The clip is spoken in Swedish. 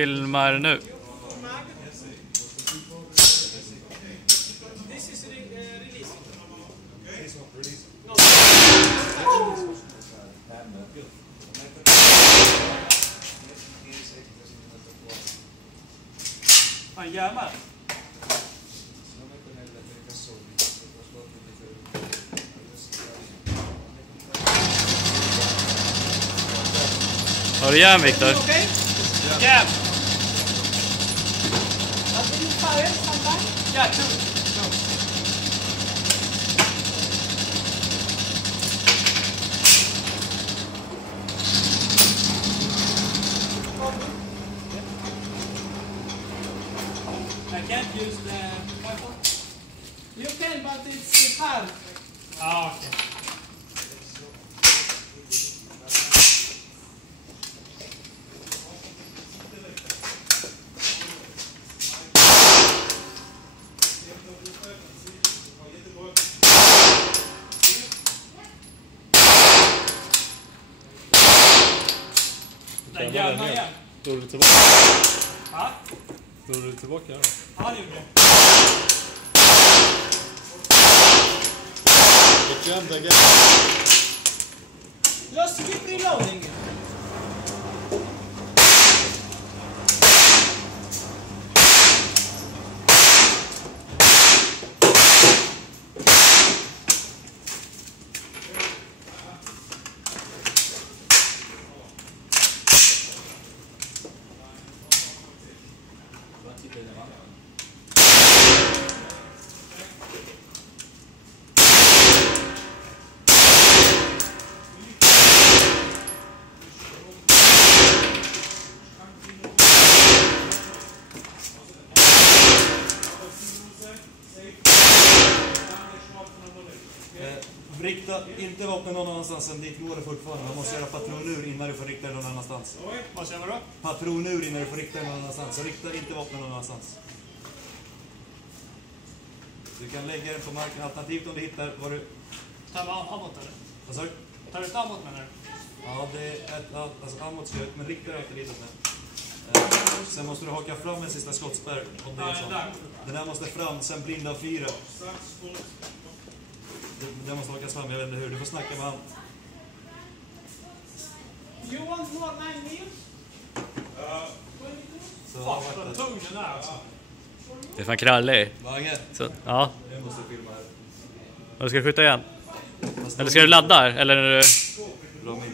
Filmar nu. Fan, jävlar. Har du järn, Viktor? Okej? Järn. Ja, tur. I can't use the weapon. You can, but it's hard. Ah, okay. Den jävla igen. Drog du tillbaka? Ja? Drog du tillbaka då? Ja, det gjorde jag. Fick du ändra grejer? Just keep reloading. Rikta inte vapnen någon annanstans än dit går det fortfarande. Man måste göra patronur innan du får rikta det någon annanstans. Vad säger du då? Patronur innan du får rikta det någon annanstans. Så rikta inte vapnen någon annanstans. Du kan lägga den på marken. Alternativt om du hittar vad du... Tar du ammot eller? Vad sa du? Tar du ett ammot menar du? Ja, det är ett... Alltså ammot ska ut, men rikta det alltid ditåt med. Sen måste du haka fram en sista skottspärr. Om det är så. Den här måste fram, sen blinda 4. Det måste hakas fram, jag vet inte hur. Du får snacka med han. You want more 9 meals? Fan, vad tung den är alltså. Det är fan krallig. Mange, Så, ja. jag måste filma här. Och ska du skjuta igen? Eller ska du ladda? Eller... Bra mindre.